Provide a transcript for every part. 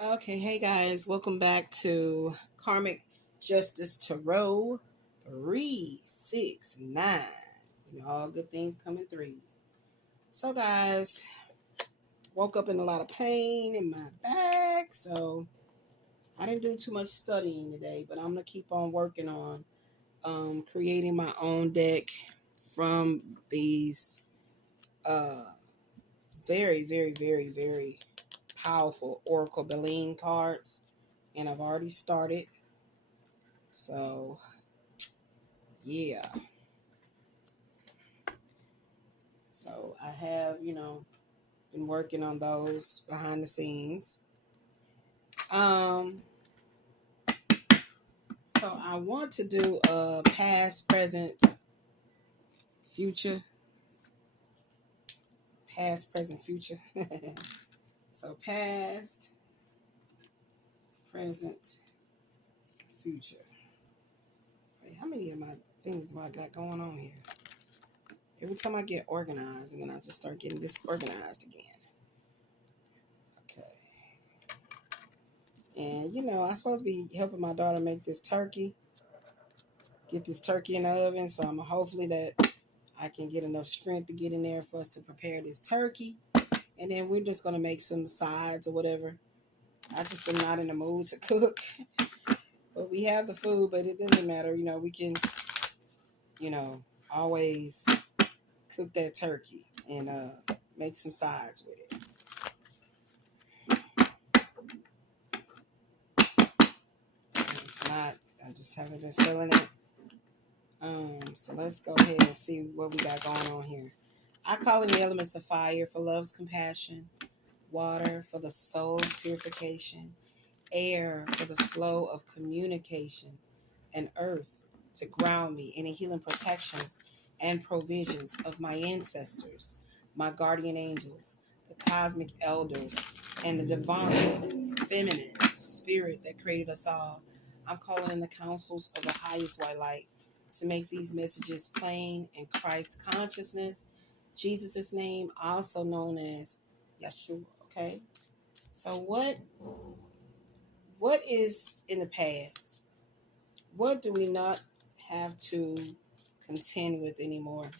Okay, hey guys, welcome back to Karmic Justice Tarot 369. All good things come in threes. So, guys, woke up in a lot of pain in my back, so I didn't do too much studying today, but I'm gonna keep on working on creating my own deck from these uh, very, very, very, very powerful Oracle Beline cards, and I've already started. So, yeah. So I have, been working on those behind the scenes. Um, so I want to do a past, present, future. Past, present, future. So past, present, future. Wait, how many of my things do I got going on here? Every time I get organized, and then I just start getting disorganized again. Okay. And I'm supposed to be helping my daughter make this turkey. Get this turkey in the oven. So I'm hopefully that I can get enough strength to get in there for us to prepare this turkey. And then we're just going to make some sides or whatever. I just am not in the mood to cook. But we have the food, but it doesn't matter. We can, always cook that turkey and make some sides with it. I just haven't been feeling it. So let's go ahead and see what we got going on here. I call in the elements of fire for love's compassion, water for the soul's purification, air for the flow of communication, and earth to ground me in the healing protections and provisions of my ancestors, my guardian angels, the cosmic elders, and the divine feminine spirit that created us all. I'm calling in the counsels of the highest white light to make these messages plain in Christ's consciousness, Jesus' name, also known as Yeshua. Okay? So what is in the past? What do we not have to contend with anymore?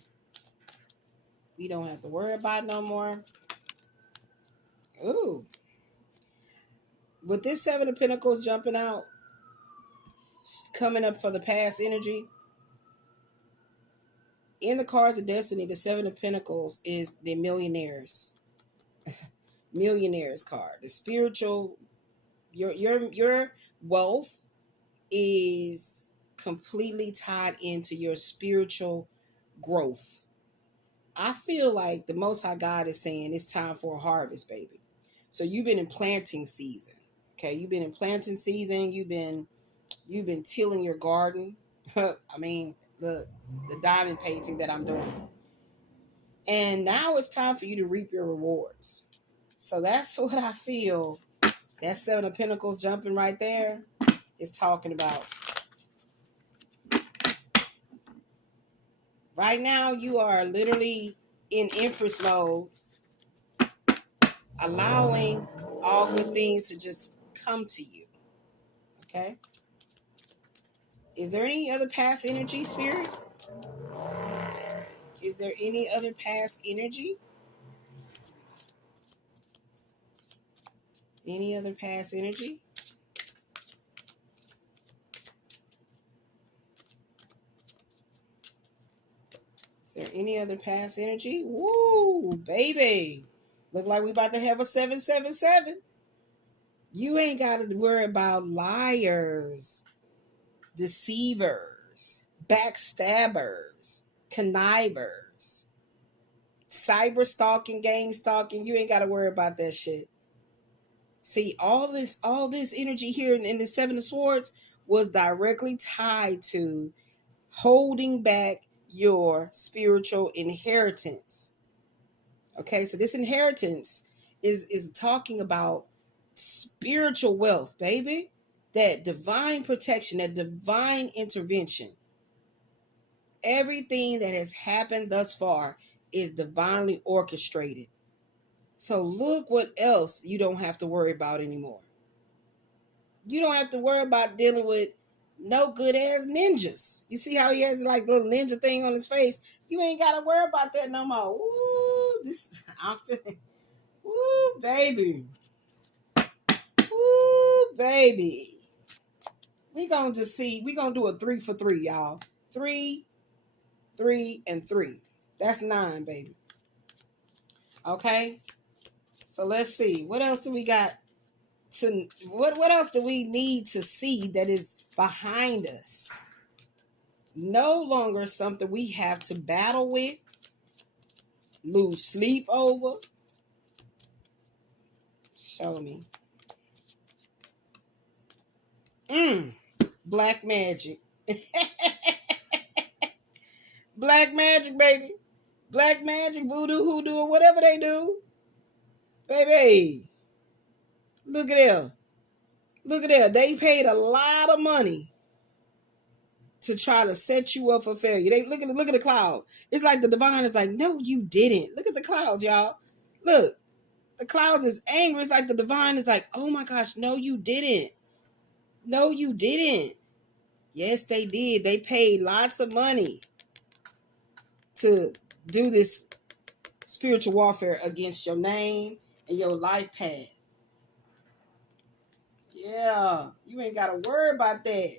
We don't have to worry about no more. Ooh. With this Seven of Pentacles jumping out, coming up for the past energy, in the cards of destiny, the Seven of Pentacles is the millionaires card. The spiritual, your wealth is completely tied into your spiritual growth. I feel like the Most High God is saying it's time for a harvest, baby. So you've been in planting season. Okay, you've been in planting season. You've been tilling your garden. I mean, look, the diamond painting that I'm doing. And now it's time for you to reap your rewards. So that's what I feel. That Seven of Pentacles jumping right there is talking about. Right now, you are literally in Empress mode, allowing all good things to just come to you. Okay? Is there any other past energy, Spirit? Is there any other past energy? Any other past energy? Is there any other past energy? Woo, baby. Look like we about to have a 777. You ain't got to worry about liars, deceivers, backstabbers, connivers, cyber stalking, gang stalking. You ain't got to worry about that shit. See, all this energy here in the Seven of Swords was directly tied to holding back your spiritual inheritance. Okay, so this inheritance is talking about spiritual wealth, baby. That divine protection, that divine intervention. Everything that has happened thus far is divinely orchestrated. So look what else you don't have to worry about anymore. You don't have to worry about dealing with no good ass ninjas. You see how he has like little ninja thing on his face? You ain't gotta worry about that no more. Ooh, this I'm feeling. Ooh, baby. Ooh, baby. We gonna just see. We gonna do a 3 for 3, y'all. 3, 3, and 3. That's 9, baby. Okay. So let's see. What else do we got? What else do we need to see that is behind us? No longer something we have to battle with, lose sleep over. Show me. Black magic. Black magic, baby. Black magic, voodoo, hoodoo, or whatever they do. Baby. Look at there. Look at there. They paid a lot of money to try to set you up for failure. They look at the cloud. It's like the divine is like, no, you didn't. Look at the clouds, y'all. Look, the clouds is angry. It's like the divine is like, oh my gosh, no, you didn't. No, you didn't. Yes, they did. They paid lots of money to do this spiritual warfare against your name and your life path. Yeah, you ain't got to worry about that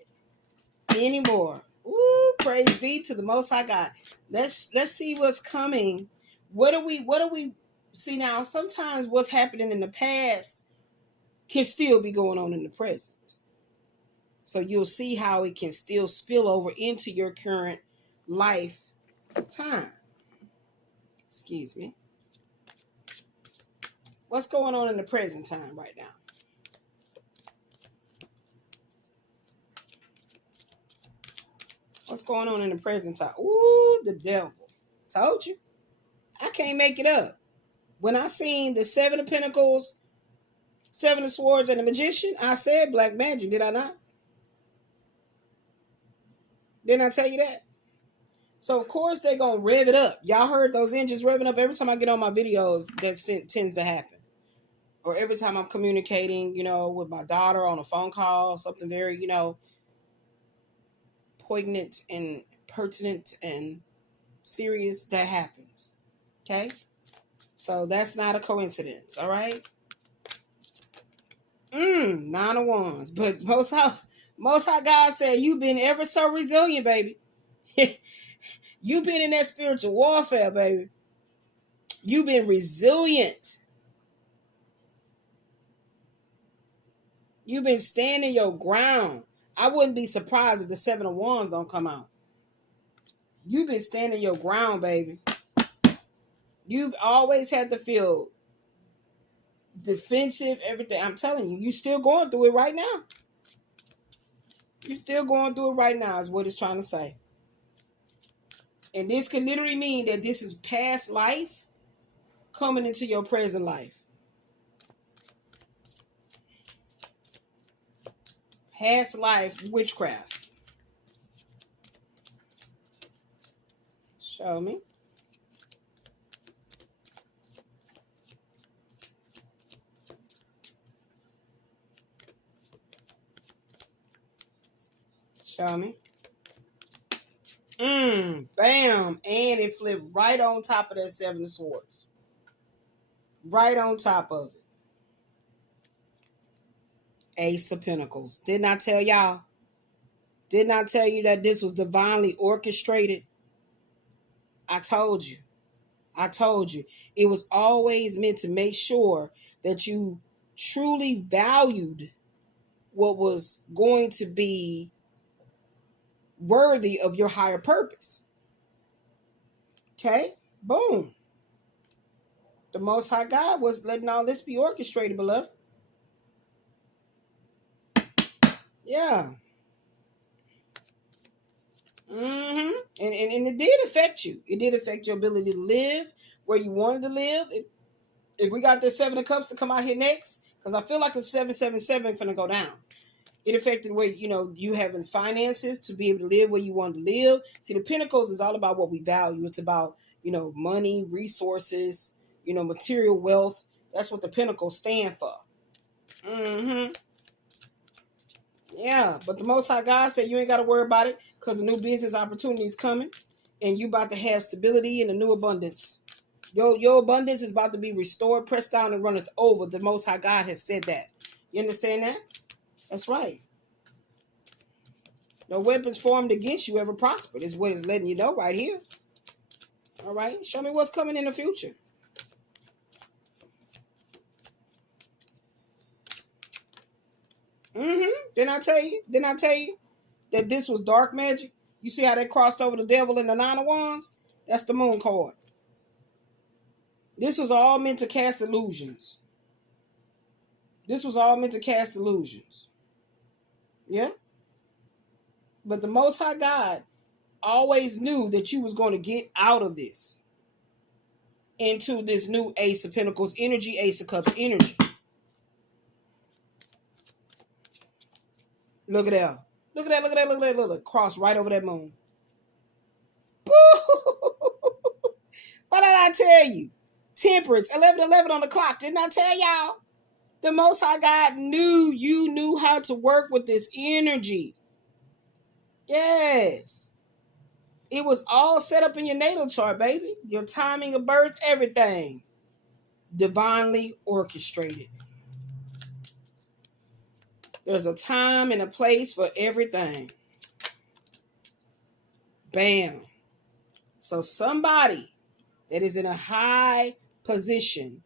anymore. Ooh, praise be to the Most High God. Let's see what's coming. What do we see now? Sometimes what's happening in the past can still be going on in the present. So you'll see how it can still spill over into your current life time. Excuse me. What's going on in the present time right now? What's going on in the present time? Ooh, the devil. Told you. I can't make it up. When I seen the 7 of Pentacles, 7 of Swords, and the Magician, I said black magic. Did I not? Didn't I tell you that? So, of course, they're going to rev it up. Y'all heard those engines revving up every time I get on my videos. That tends to happen. Or every time I'm communicating, with my daughter on a phone call, something very, poignant and pertinent and serious, that happens. Okay? So that's not a coincidence, all right? 9 of Wands. But Most High God said, you've been ever so resilient, baby. You've been in that spiritual warfare, baby. You've been resilient. You've been standing your ground. I wouldn't be surprised if the 7 of Wands don't come out. You've been standing your ground, baby. You've always had to feel defensive, everything. I'm telling you, you're still going through it right now. You're still going through it right now is what it's trying to say. And this can literally mean that this is past life coming into your present life. Past life witchcraft. Show me. Show me. Bam. And it flipped right on top of that 7 of Swords. Right on top of it. Ace of Pentacles. Didn't I tell y'all? Didn't I tell you that this was divinely orchestrated? I told you. I told you. It was always meant to make sure that you truly valued what was going to be worthy of your higher purpose. Okay? Boom. The Most High God was letting all this be orchestrated, beloved. Yeah. And it did affect you. It did affect your ability to live where you wanted to live. If we got this 7 of Cups to come out here next, because I feel like the 777 is going to go down. It affected where, you having finances to be able to live where you want to live. See, the Pentacles is all about what we value. It's about, money, resources, material wealth. That's what the Pentacles stand for. Yeah, but the Most High God said you ain't got to worry about it because the new business opportunity is coming, and you about to have stability and a new abundance. Your abundance is about to be restored, pressed down, and runneth over. The Most High God has said that. You understand that? That's right. No weapons formed against you ever prospered. Is what it's letting you know right here. All right. Show me what's coming in the future. Didn't I tell you? Didn't I tell you that this was dark magic? You see how they crossed over the devil and the nine of wands? That's the moon card. This was all meant to cast illusions. This was all meant to cast illusions. Yeah. But the Most High God always knew that you was going to get out of this into this new Ace of Pentacles energy, Ace of Cups energy. Look at that. Look at that. Look at that. Look at that. Look. Cross right over that moon. What did I tell you? Temperance, 11:11 on the clock. Didn't I tell y'all? The Most High God knew you knew how to work with this energy. Yes. It was all set up in your natal chart, baby. Your timing of birth, everything. Divinely orchestrated. There's a time and a place for everything. Bam. So somebody that is in a high position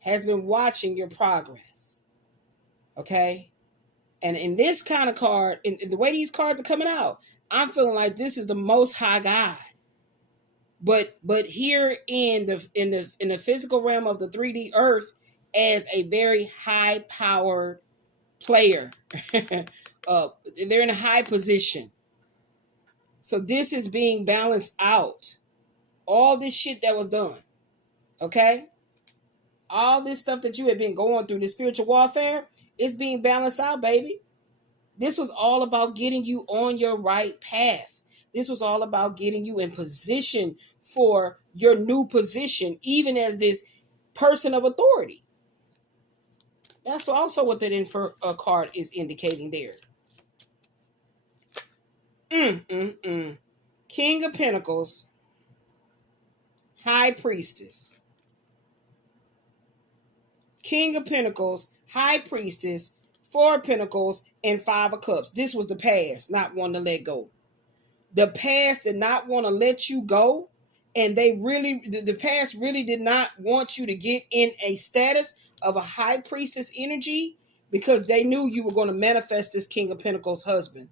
has been watching your progress. Okay? And in this kind of card, in the way these cards are coming out, I'm feeling like this is the Most High God. But here in the physical realm of the 3D earth as a very high powered player. They're in a high position. So this is being balanced out. All this shit that was done. Okay? All this stuff that you had been going through, the spiritual warfare, is being balanced out, baby. This was all about getting you on your right path. This was all about getting you in position for your new position, even as this person of authority. That's also what that card is indicating there. King of Pentacles, High Priestess. King of Pentacles, High Priestess, Four of Pentacles, and Five of Cups. This was the past, not one to let go. The past did not want to let you go, and the past really did not want you to get in a status of a High Priestess energy because they knew you were going to manifest this King of Pentacles husband.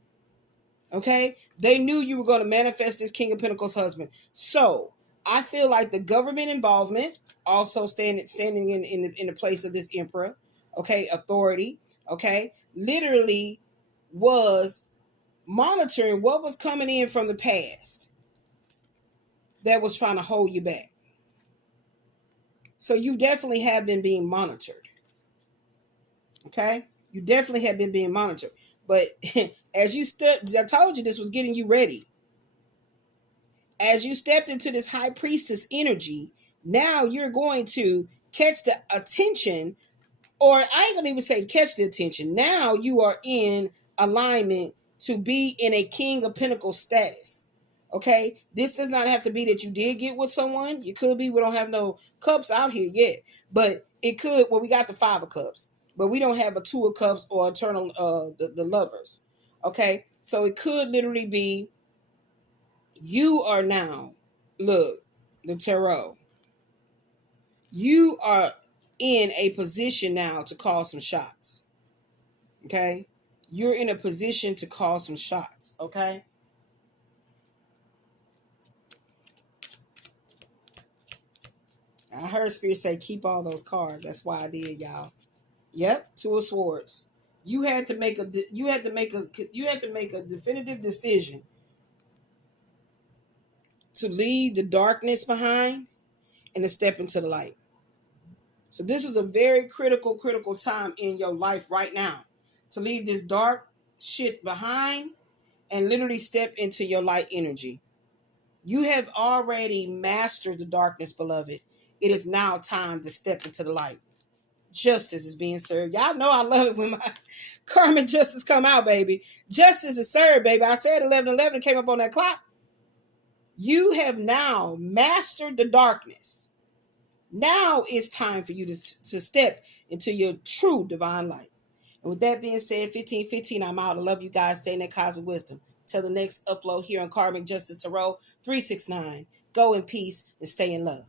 Okay? They knew you were going to manifest this King of Pentacles husband. So, I feel like the government involvement, also standing in the place of this emperor, okay, authority, okay, literally was monitoring what was coming in from the past that was trying to hold you back. So you definitely have been being monitored. Okay? You definitely have been being monitored. But as I told you, this was getting you ready. As you stepped into this High Priestess energy, now you're going to catch the attention, or I ain't going to even say catch the attention. Now you are in alignment to be in a King of Pentacles status. Okay? This does not have to be that you did get with someone. You could be, we don't have no cups out here yet. But it could, well, we got the Five of Cups. But we don't have a Two of Cups or eternal, the lovers. Okay? So it could literally be you are now, look, the tarot. You are in a position now to call some shots. Okay? You're in a position to call some shots. Okay? I heard Spirit say keep all those cards. That's why I did, y'all. Yep, Two of Swords. You had to make a definitive decision to leave the darkness behind and to step into the light. So this is a very critical time in your life right now to leave this dark shit behind and literally step into your light energy. You have already mastered the darkness, beloved. It is now time to step into the light. justice is being served. Y'all know I love it when my karmic justice come out, baby. Justice is served, baby. I said 11:11 came up on that clock. You have now mastered the darkness. Now it's time for you to step into your true divine light. And with that being said, 15:15, I'm out. I love you guys. Stay in that cosmic wisdom. Till the next upload here on Karmic Justice Tarot 369. Go in peace and stay in love.